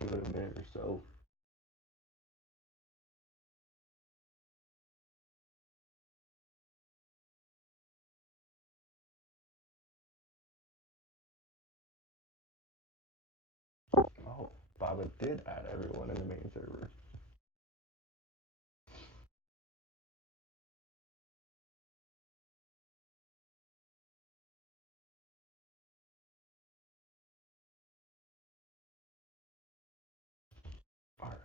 Give it a minute or so. Oh, Baba did add everyone in the main server. All right.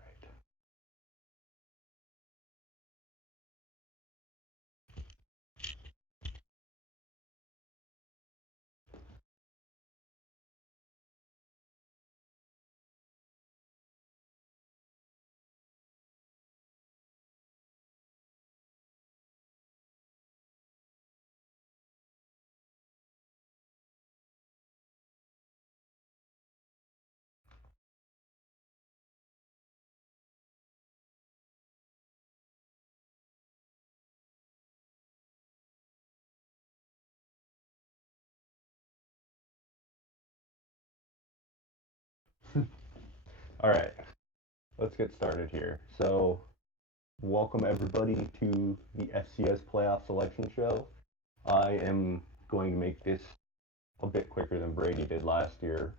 All right. Let's get started here. So, welcome everybody to the FCS playoff selection show. I am going to make this a bit quicker than Brady did last year.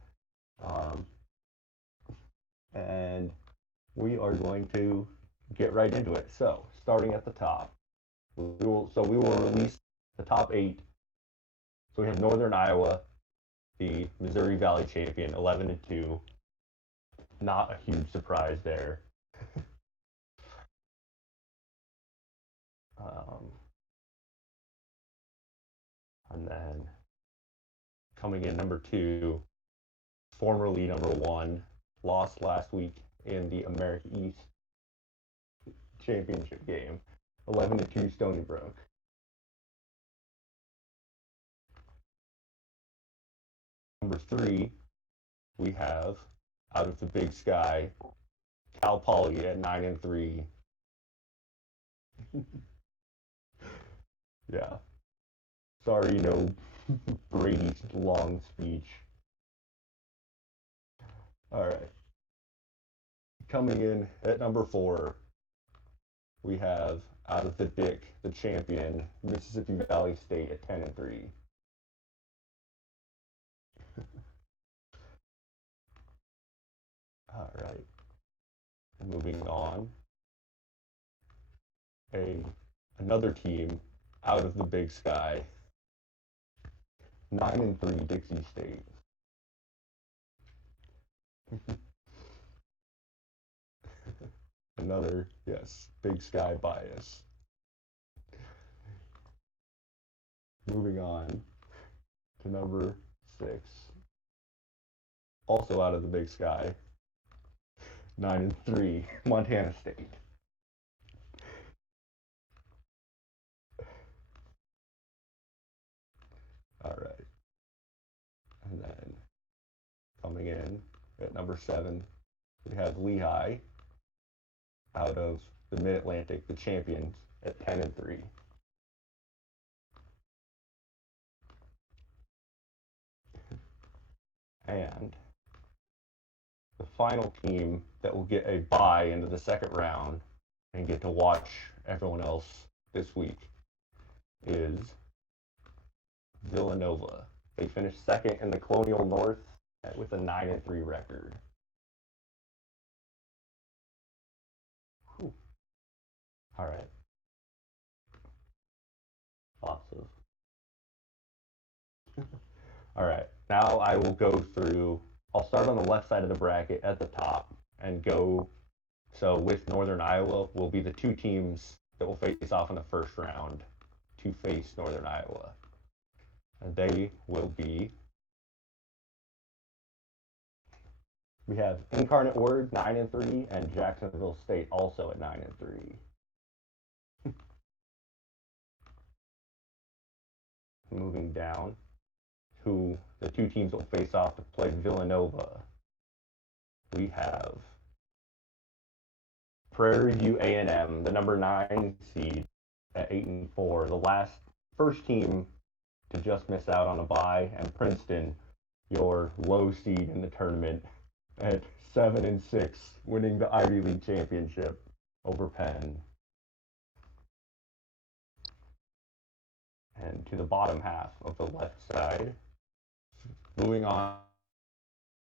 Um, and we are going to get right into it. So, starting at the top, we will release the top 8. So we have Northern Iowa, the Missouri Valley champion, 11-2. Not a huge surprise there. Um, and then coming in number 2, formerly number 1, lost last week in the America East championship game, 11-2 Stony Brook. Number 3, we have out of the Big Sky, Cal Poly at 9-3. Yeah. Sorry, no Brady's long speech. All right. Coming in at number 4, we have out of the Dick, the champion, Mississippi Valley State at 10-3. All right. Moving on. Another team out of the Big Sky, 9-3 Dixie State. Another, yes, Big Sky bias. Moving on to number 6, also out of the Big Sky, 9-3 Montana State. All right. And then coming in at number 7, we have Lehigh out of the Mid-Atlantic, the champions, at 10-3. And the final team that will get a bye into the second round and get to watch everyone else this week is Villanova. They finished second in the Colonial North with a 9-3 record. Whew. All right. Lots of. All right. Now I will go through. I'll start on the left side of the bracket at the top and go. So with Northern Iowa will be the 2 teams that will face off in the first round to face Northern Iowa. And they will be. We have Incarnate Word 9-3 and Jacksonville State also at 9-3. Moving down, who the 2 teams will face off to play Villanova. We have Prairie View A&M, the number 9 seed at 8-4, the first team to just miss out on a bye, and Princeton, your low seed in the tournament, at 7-6, winning the Ivy League championship over Penn. And to the bottom half of the left side, moving on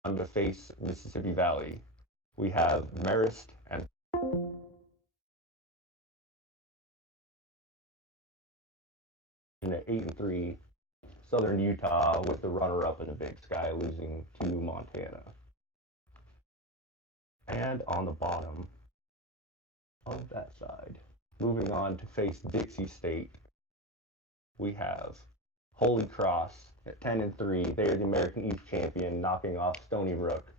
to face Mississippi Valley, we have Marist and in 8-3 Southern Utah with the runner-up in the Big Sky losing to Montana. And on the bottom of that side, moving on to face Dixie State, we have Holy Cross at 10-3. They are the American East champion, knocking off Stony Brook,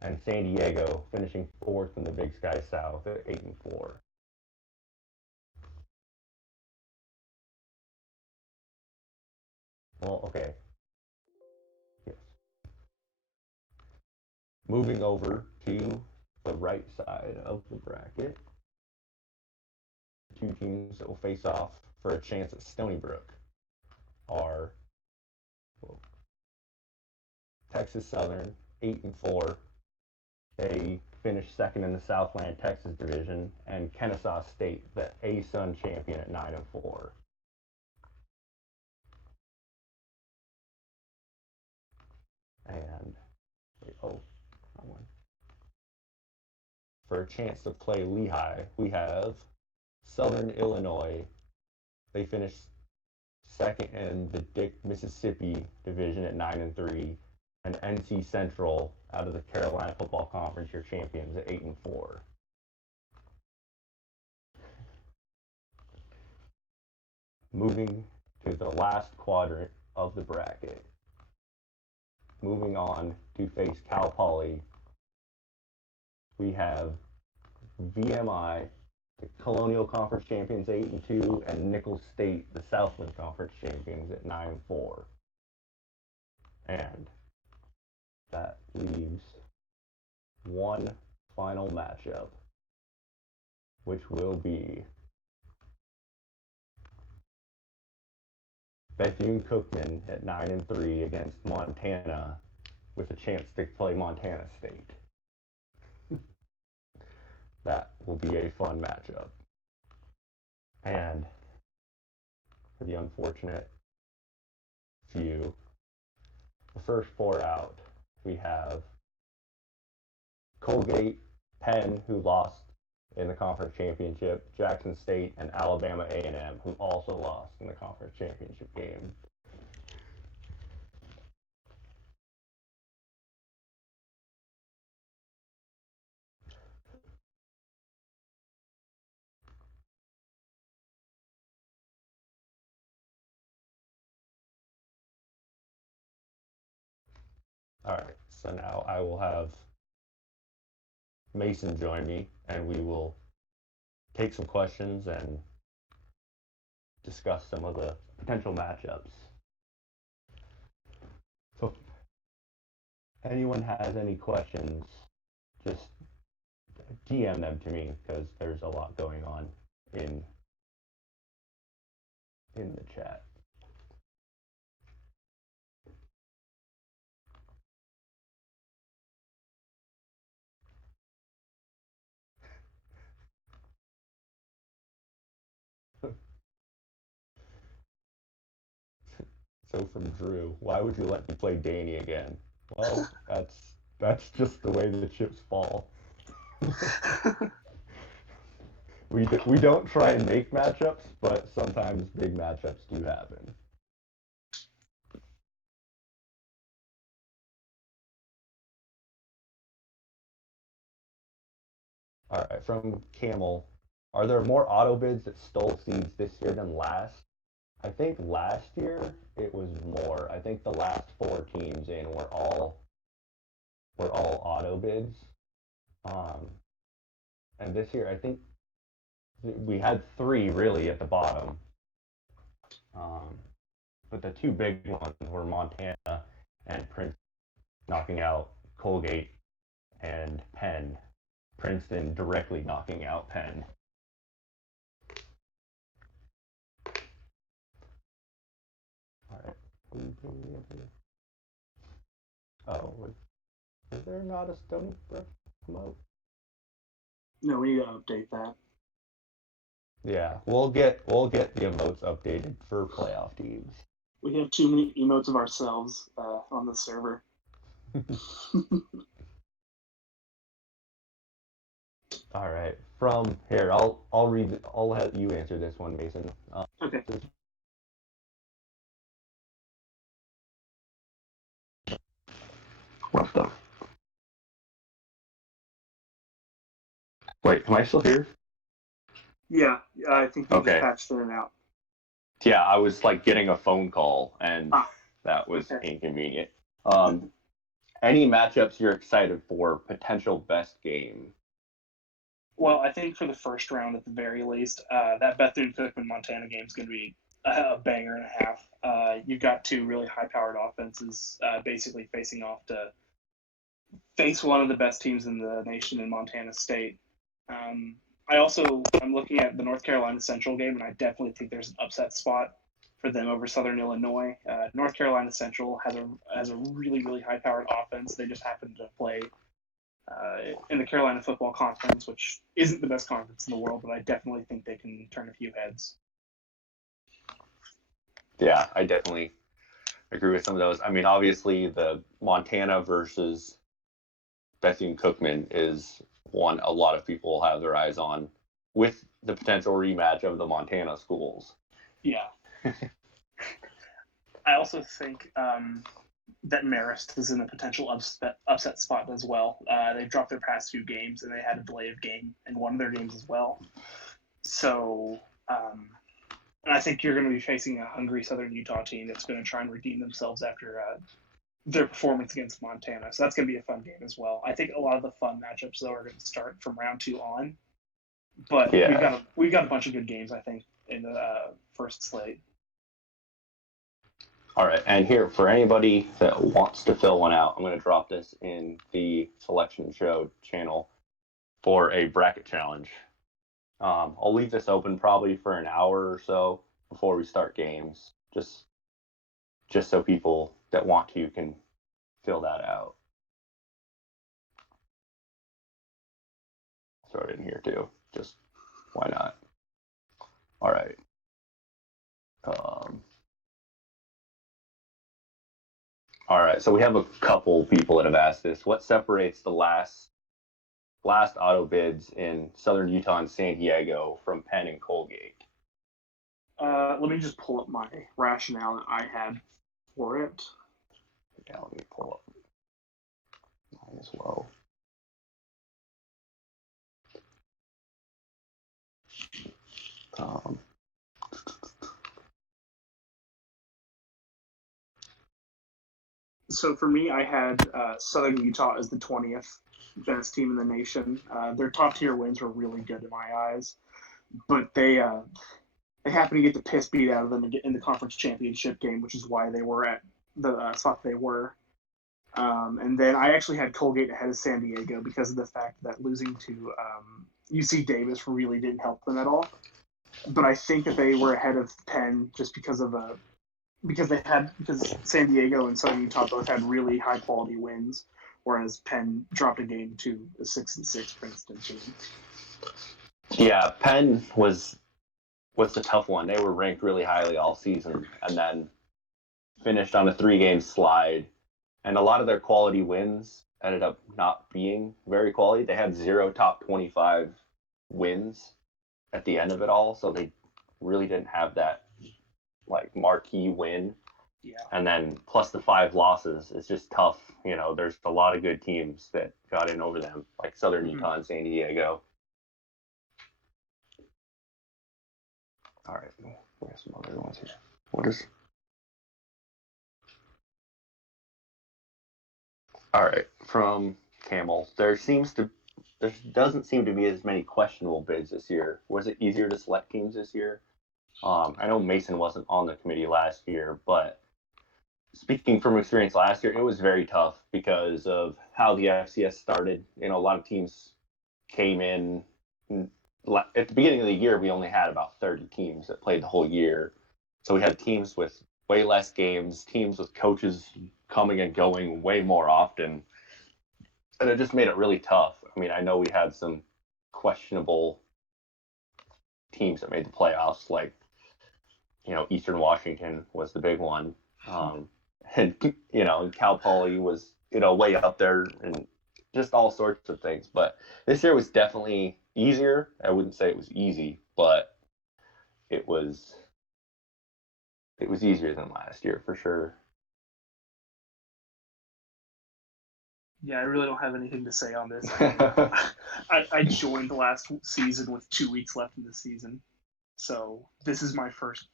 and San Diego finishing 4th in the Big Sky South at 8-4. Well, okay. Yes. Moving over to the right side of the bracket, two teams that will face off for a chance at Stony Brook are Texas Southern, 8-4. They finished second in the Southland Texas division, and Kennesaw State, the ASUN champion, at 9-4. And for a chance to play Lehigh, we have Southern Illinois. They finished second in the Dick, Mississippi division at 9-3, and NC Central out of the Carolina Football Conference, your champions, at 8-4. Moving to the last quadrant of the bracket. Moving on to face Cal Poly, we have VMI, the Colonial Conference champions, 8-2, and Nicholls State, the Southland Conference champions, at 9-4. And that leaves one final matchup, which will be Bethune-Cookman at 9-3 against Montana, with a chance to play Montana State. That will be a fun matchup. And for the unfortunate few, the first four out, we have Colgate, Penn, who lost in the conference championship, Jackson State, and Alabama A&M, who also lost in the conference championship game. All right, so now I will have Mason join me, and we will take some questions and discuss some of the potential matchups. So if anyone has any questions, just DM them to me, because there's a lot going on in the chat. So from Drew, why would you let me play Danny again? Well, that's just the way the chips fall. we don't try and make matchups, but sometimes big matchups do happen. All right, from Camel, are there more auto bids that stole seeds this year than last? I think last year it was more. I think the last 4 teams in were all auto bids. And this year I think we had 3 really at the bottom. But the 2 big ones were Montana and Princeton, knocking out Colgate and Penn. Princeton directly knocking out Penn. All right. Oh, is there not a Stony Brook No, we need to update that. Yeah, we'll get the emotes updated for playoff teams. We have too many emotes of ourselves on the server. All right. From here, I'll read. I'll have you answer this one, Mason. Okay. What the? Wait, am I still here? Yeah, I think you Okay. just patched in and out. Yeah, I was like getting a phone call, and that was inconvenient. Any matchups you're excited for? Potential best game? Well, I think for the first round, at the very least, that Bethune-Cookman Montana game is going to be a banger and a half. You've got two really high-powered offenses basically facing off to face one of the best teams in the nation in Montana State. I'm looking at the North Carolina Central game, and I definitely think there's an upset spot for them over Southern Illinois. North Carolina Central has a really, really high-powered offense. They just happen to play in the Carolina Football Conference, which isn't the best conference in the world, but I definitely think they can turn a few heads. Yeah, I definitely agree with some of those. I mean, obviously, the Montana versus Bethune-Cookman is one a lot of people have their eyes on, with the potential rematch of the Montana schools. Yeah. I also think that Marist is in a potential upset spot as well. They've dropped their past few games, and they had a delay of game in one of their games as well. So, and I think you're going to be facing a hungry Southern Utah team that's going to try and redeem themselves after their performance against Montana. So that's going to be a fun game as well. I think a lot of the fun matchups, though, are going to start from round 2 on. But we've got a bunch of good games, I think, in the first slate. All right, and here, for anybody that wants to fill one out, I'm going to drop this in the Selection Show channel for a bracket challenge. I'll leave this open probably for an hour or so before we start games, just so people that want to can fill that out. Throw it in here too. Just why not? All right. All right. So we have a couple people that have asked this. What separates the last auto bids in Southern Utah and San Diego from Penn and Colgate? Let me just pull up my rationale that I had for it. Yeah, let me pull up mine as well. So for me, I had Southern Utah as the 20th best team in the nation. Their top tier wins were really good in my eyes, but they happened to get the piss beat out of them in the conference championship game, which is why they were at the spot they were. And then I actually had Colgate ahead of San Diego because of the fact that losing to UC Davis really didn't help them at all. But I think that they were ahead of Penn just because San Diego and Southern Utah both had really high quality wins, whereas Penn dropped a game to a 6-6 Princeton team. Yeah, Penn was the tough one. They were ranked really highly all season, and then finished on a 3-game slide. And a lot of their quality wins ended up not being very quality. They had 0 top 25 wins at the end of it all, so they really didn't have that like marquee win. Yeah. And then plus the 5 losses, it's just tough. You know, there's a lot of good teams that got in over them, like Southern Utah and San Diego. All right, we have some other ones here. What is? All right, from Camel, there doesn't seem to be as many questionable bids this year. Was it easier to select teams this year? I know Mason wasn't on the committee last year, but speaking from experience last year, it was very tough because of how the FCS started. You know, a lot of teams came in. At the beginning of the year, we only had about 30 teams that played the whole year. So we had teams with way less games, teams with coaches coming and going way more often. And it just made it really tough. I mean, I know we had some questionable teams that made the playoffs, like, Eastern Washington was the big one. And, Cal Poly was, way up there and just all sorts of things. But this year was definitely easier. I wouldn't say it was easy, but it was easier than last year for sure. Yeah, I really don't have anything to say on this. I joined last season with 2 weeks left in the season, so this is my first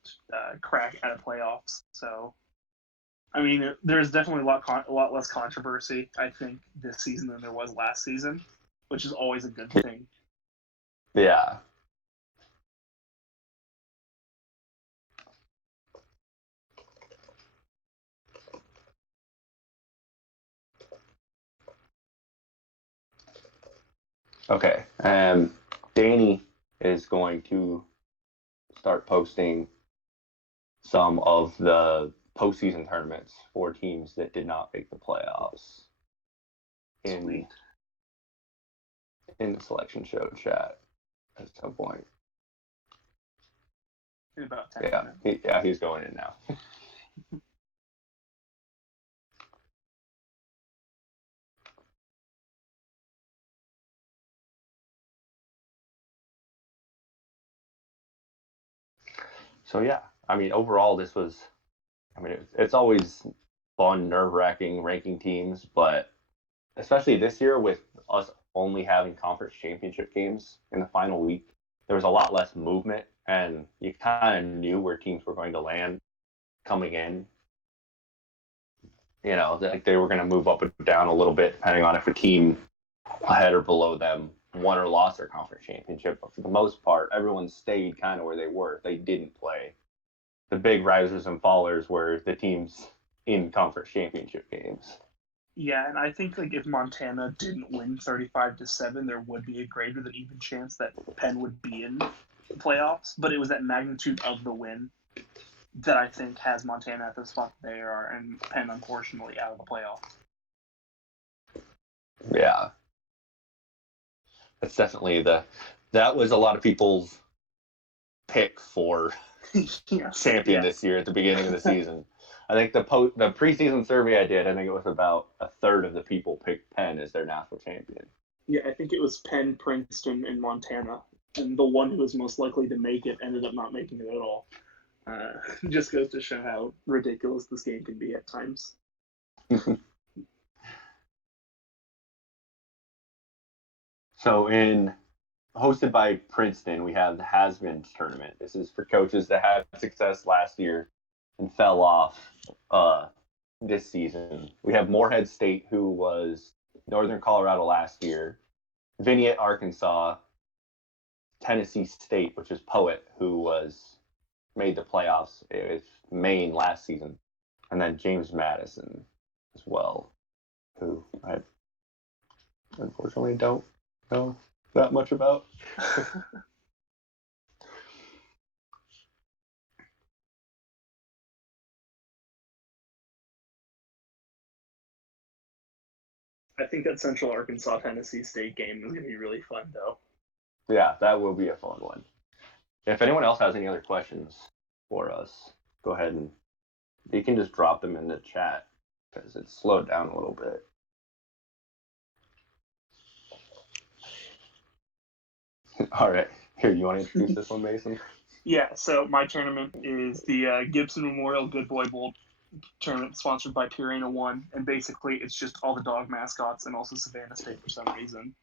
crack at a playoffs. So, I mean, there's definitely a lot less controversy, I think, this season than there was last season, which is always a good thing. Yeah. Okay. Danny is going to start posting some of the postseason tournaments for teams that did not make the playoffs in the selection show chat at some point. In about 10 minutes. He's going in now. So yeah, I mean, overall, it's always fun, nerve-wracking ranking teams, but especially this year with us only having conference championship games in the final week, there was a lot less movement, and you kind of knew where teams were going to land coming in. Like they were going to move up or down a little bit depending on if a team ahead or below them won or lost their conference championship. But for the most part, everyone stayed kind of where they were. They didn't play. The big risers and fallers were the teams in conference championship games. Yeah, and I think if Montana didn't win 35-7, there would be a greater than even chance that Penn would be in the playoffs. But it was that magnitude of the win that I think has Montana at the spot they are, and Penn unfortunately out of the playoffs. Yeah, that's definitely that was a lot of people's pick for champion this year at the beginning of the season. I think the preseason survey I did, I think it was about a third of the people picked Penn as their national champion. Yeah, I think it was Penn, Princeton, and Montana, and the one who was most likely to make it ended up not making it at all. Just goes to show how ridiculous this game can be at times. So hosted by Princeton, we have the Has-Beens tournament. This is for coaches that had success last year and fell off this season. We have Morehead State, who was Northern Colorado last year, Vineyard, Arkansas, Tennessee State, which is Poet, who made the playoffs with Maine last season, and then James Madison as well, who I unfortunately don't know that much about. I think that Central Arkansas Tennessee State game is going to be really fun, though. Yeah, that will be a fun one. If anyone else has any other questions for us, go ahead and you can just drop them in the chat because it's slowed down a little bit. All right. Here, you want to introduce this one, Mason? Yeah, so my tournament is the Gibson Memorial Good Boy Bowl tournament sponsored by Purina One, and basically it's just all the dog mascots and also Savannah State for some reason.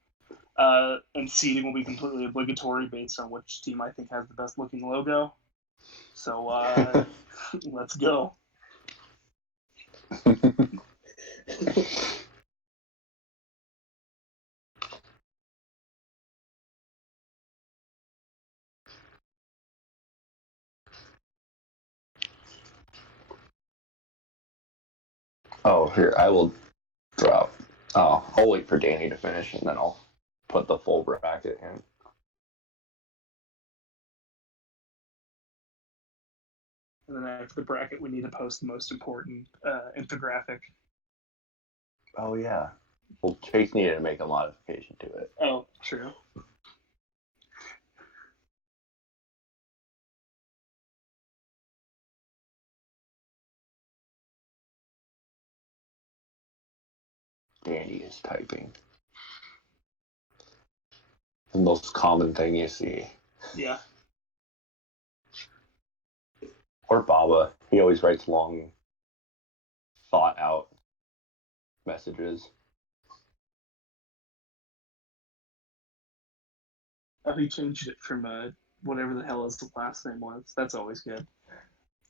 And seeding will be completely obligatory based on which team I think has the best looking logo. So let's go. Oh, here, I will drop. Oh, I'll wait for Danny to finish and then I'll put the full bracket in. And then after the bracket, we need to post the most important infographic. Oh, yeah. Well, Chase needed to make a modification to it. Oh, true. Danny is typing. The most common thing you see. Yeah. Or Baba. He always writes long, thought out messages. Oh, he changed it from whatever the hell his last name was. That's always good.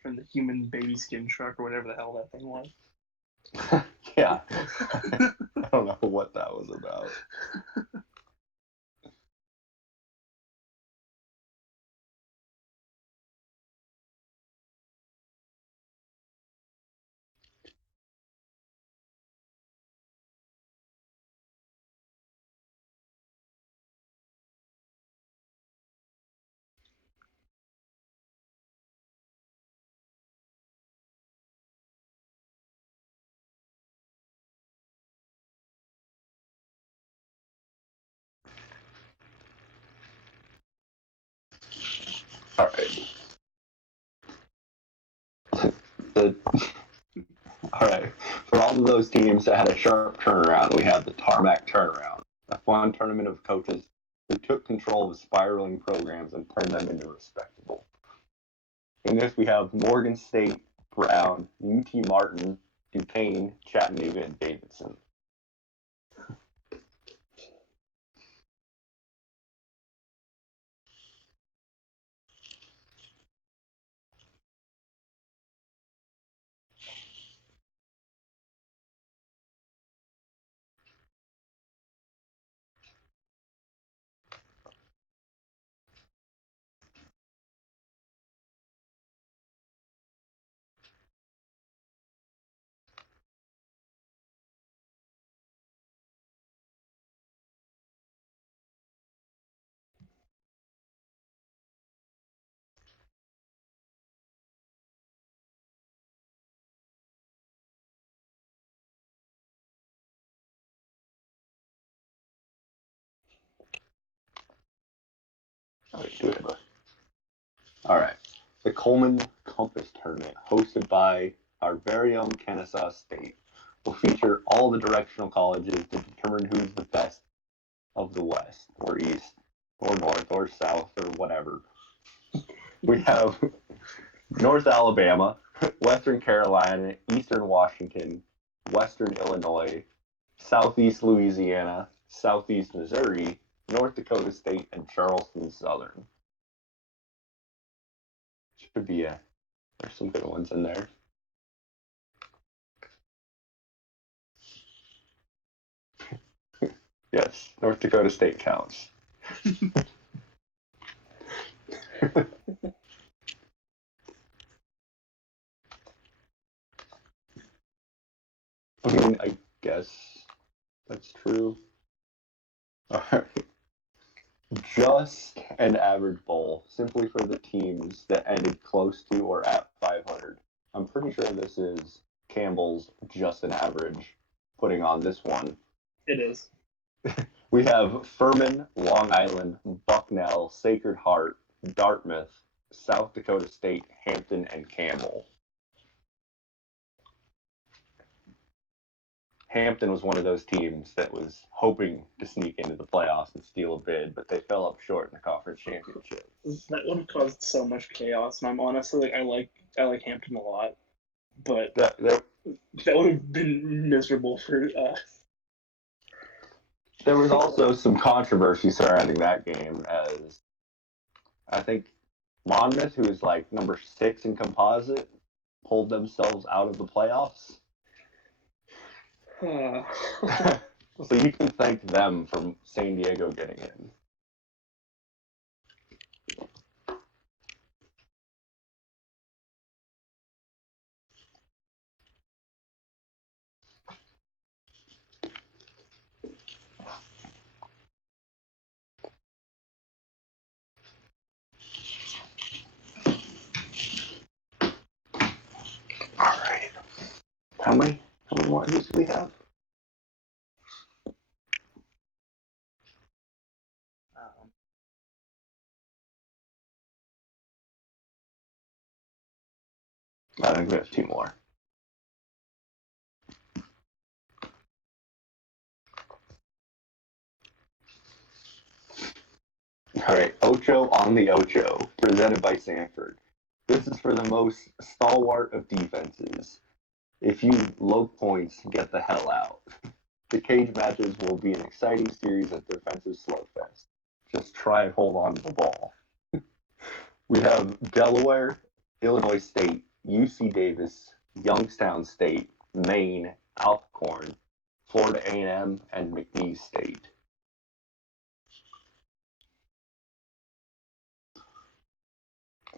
From the human baby skin truck or whatever the hell that thing was. Yeah. I don't know what that was about. All right. All right. For all of those teams that had a sharp turnaround, we have the Tarmac Turnaround, a fun tournament of coaches who took control of spiraling programs and turned them into respectable. In this, we have Morgan State, Brown, UT Martin, Duquesne, Chattanooga, and Davidson. All right. The Coleman Compass Tournament, hosted by our very own Kennesaw State, will feature all the directional colleges to determine who's the best of the West, or East, or North, or South, or whatever. We have North Alabama, Western Carolina, Eastern Washington, Western Illinois, Southeast Louisiana, Southeast Missouri, North Dakota State, and Charleston Southern. Should be there's some good ones in there. Yes, North Dakota State counts. I mean, I guess that's true. All right. Just an average bowl, simply for the teams that ended close to or at 500. I'm pretty sure this is Campbell's just an average putting on this one. It is. We have Furman, Long Island, Bucknell, Sacred Heart, Dartmouth, South Dakota State, Hampton, and Campbell. Hampton was one of those teams that was hoping to sneak into the playoffs and steal a bid, but they fell up short in the conference championship. That would have caused so much chaos, and I'm honestly I like Hampton a lot, but That would have been miserable for us. There was also some controversy surrounding that game, as I think Monmouth, who is like number 6 in composite, pulled themselves out of the playoffs. So you can thank them for San Diego getting in. All right. How many more of these do we have? I think we have 2 more. All right, Ocho on the Ocho, presented by Sanford. This is for the most stalwart of defenses. If you low points, get the hell out. The cage matches will be an exciting series of defensive slugfest. Just try and hold on to the ball. We have Delaware, Illinois State, UC Davis, Youngstown State, Maine, Alcorn, Florida A&M, and McNeese State.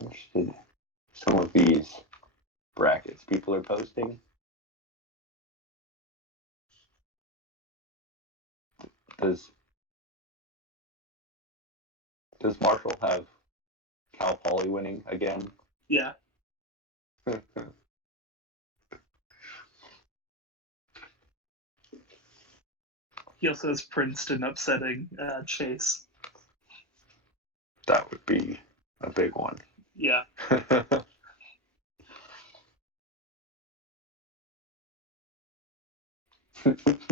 I'm interested in some of these brackets people are posting. Does Marshall have Cal Poly winning again? Yeah. He also has Princeton upsetting Chase. That would be a big one. Yeah.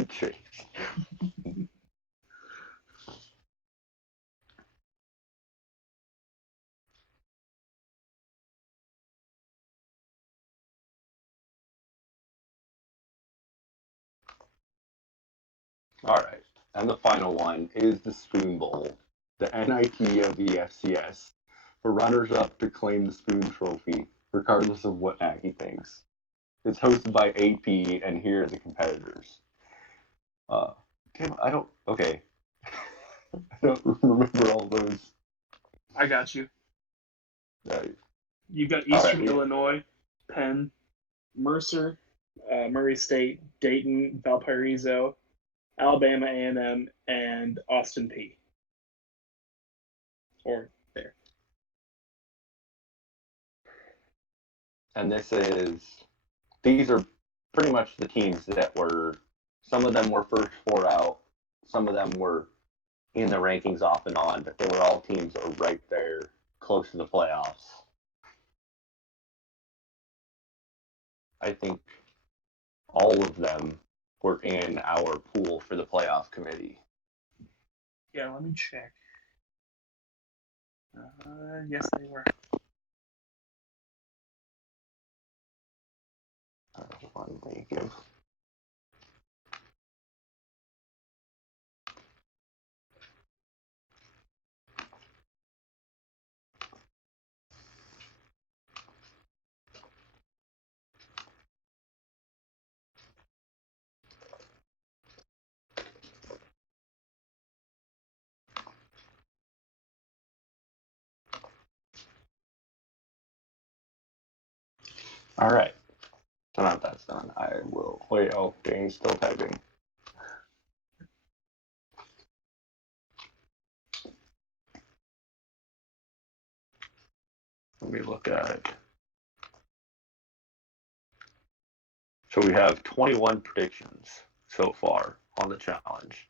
Chase. All right. And the final one is the Spoon Bowl, the NIT of the FCS, for runners-up to claim the Spoon Trophy, regardless of what Aggie thinks. It's hosted by AP, and here are the competitors. Damn, okay. I don't remember all those. I got you. Right. You got Eastern Illinois, Penn, Mercer, Murray State, Dayton, Valparaiso, Alabama A&M, and Austin P. Or there. And these are pretty much the teams that some of them were first four out, some of them were in the rankings off and on, but they were all teams that were right there, close to the playoffs. I think all of them were in our pool for the playoff committee. Yeah, let me check. Yes, they were. One they give. All right. So now that's done, I will wait. Oh, Danny's still typing. Let me look at it. So we have 21 predictions so far on the challenge.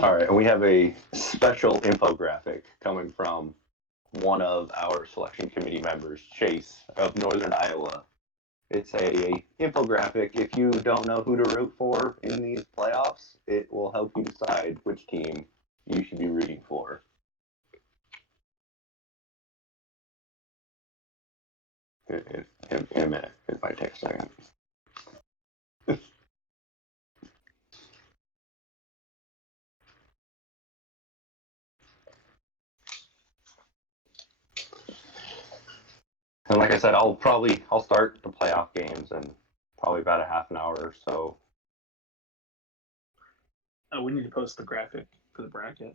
All right, and we have a special infographic coming from one of our selection committee members, Chase of Northern Iowa. It's a infographic. If you don't know who to root for in these playoffs, it will help you decide which team you should be rooting for. In a minute, it might take a second. And like I said, I'll start the playoff games in probably about a half an hour or so. Oh, we need to post the graphic for the bracket.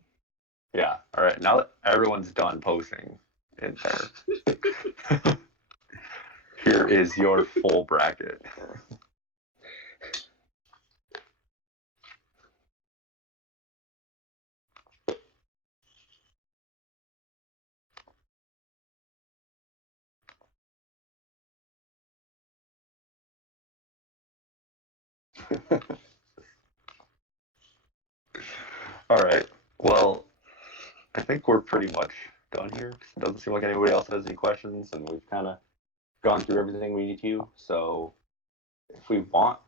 Yeah. All right. Now that everyone's done posting in there, here is your full bracket. All right. Well, I think we're pretty much done here. It doesn't seem like anybody else has any questions, and we've kind of gone through everything we need to. So, if we want,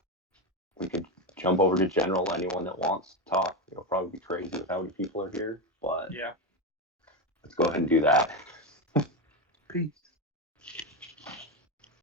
we could jump over to general. Anyone that wants to talk, it'll probably be crazy with how many people are here, but Yeah. let's go ahead and do that. Peace.